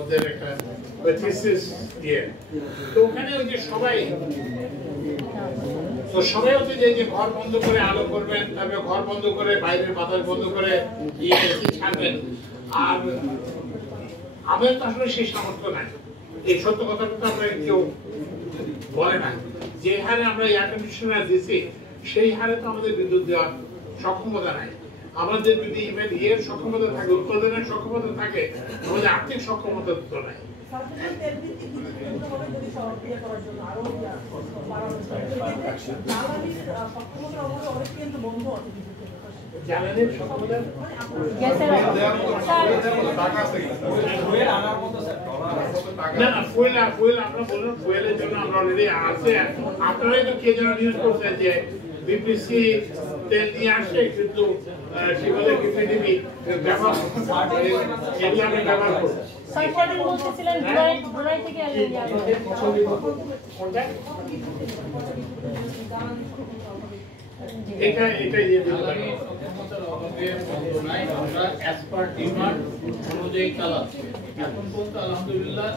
ওদের একটা থিসিস দিয়ে তো ওখানে ওই যে সবাই হচ্ছে যে ঘর বন্ধ করে আলো করবেন, তারপরে ঘর বন্ধ করে বাইরের বাতাস বন্ধ করে ছাড়বেন। আর আমাদের তো আসলে সেই সামর্থ্য নাই। এই সত্য কথাটা তো আমরা কেউ বলে না। যে হারে আমরা এয়ার কন্ডিশনার দিচ্ছি সেই হারে তো আমাদের বিদ্যুৎ দেওয়ার সক্ষমতা নাই। আমাদের যদি ইভেন ইয়ের সক্ষমতা থাকে, উৎপাদনের সক্ষমতা থাকে, আমাদের আর্থিক সক্ষমতা তো নাই। জ্বালানির সক্ষমতা না না ফুয়েল আমরা বললাম ফুয়েলের জন্য আমরা অলরেডি আছে। আপনারাই তো কে যেন নিউজ করছেন যে বিপিসি তেল নিয়ে আসে, কিন্তু সেগুলো পৃথিবী ব্যবহার করছে। এখন পর্যন্ত আলহামদুলিল্লাহ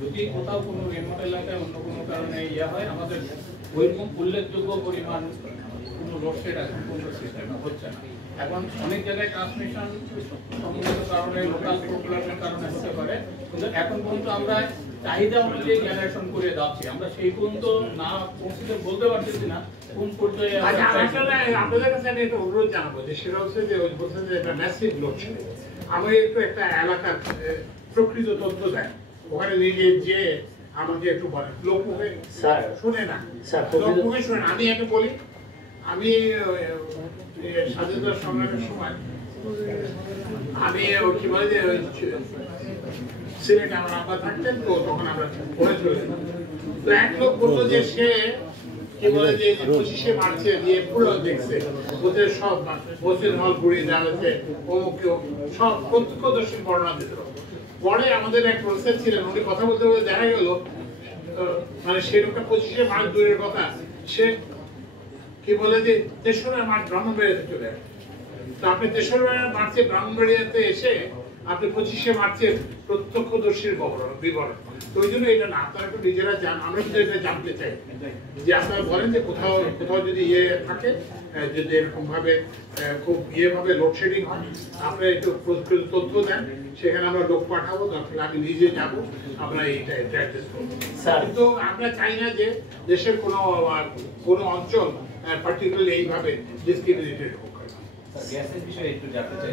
যদি কোথাও কোনো রিমোট এলাকায় অন্য কোনো কারণে হয়, আমাদের ওইরকম উল্লেখযোগ্য পরিমাণ কোনো লোডশেড এখন পর্যন্ত সিস্টেমে হচ্ছে না। এখন অনেক জায়গায় ট্রান্সমিশন সম্পূর্ণ কারণে লোকাল প্রবলেমের কারণে হতে পারে, কিন্তু এখন পর্যন্ত আমরা চাহিদা অনুযায়ী জেনারেশন করে যাচ্ছি। আমরা সেই পর্যন্ত না পৌঁছতে বলতে পারতেছি না কোন পর্যায়ে। আপনাদের কাছে আমি একটা অনুরোধ জানাবো, যে সেটা হচ্ছে যে ওই বলছেন যে একটা ম্যাসিভ লোডশেড। আমি একটু একটা এলাকার প্রকৃত তথ্য দেয়, ওখানে নিজে যে আমাকে একটু বলেন। লোকমুখে শুনে না, লোকমুখে শুনে না। আমি একটা বলি, আমি স্বাধীনতা সংগ্রামের সময় আমি কি বলে যে সিলেটে আমার আব্বা থাকতেন, তো তখন আমরা পড়ে চলে যেতাম। তো এক লোক বললো যে সে কি বলে যে 25শে মার্চে দিয়ে পুরো দেখছে, ওদের সব বসের হল ঘুরিয়ে যাচ্ছে, অমুক সব প্রত্যক্ষদর্শী বর্ণনা দিত। পরে আমাদের এক প্রফেসর ছিলেন, উনি কথা বলতে বলতে দেখা গেল মানে সেরকম 25শে মার্চ দূরের কথা, সে কি বলে যে 3রা মার্চ ব্রাহ্মণবাড়িয়াতে চলে আসে। তো আপনি 3রা মার্চে ব্রাহ্মণবাড়িয়াতে এসে আপনি 25শে মার্চের প্রত্যক্ষদর্শীর বিবরণ। তো ওই জন্য এটা না, আপনারা একটু নিজেরা জান, আমরা কিন্তু এটা জানতে চাই যে আপনারা বলেন যে কোথাও যদি থাকে, যদি এরকম ভাবে খুব ভাবে লোডশেডিং হয়, আপনারা একটু তথ্য দেন, সেখানে আমরা লোক পাঠাবো, দরকার আমি নিজে যাবো, আমরা এইটা অ্যাড্রেস করবো। কিন্তু আমরা চাই না যে দেশের কোনো অঞ্চল পার্টিকুলারলি এইভাবে ডিসক্রিমিনেটেড হোক। গ্যাসের বিষয়ে একটু জানতে চাই।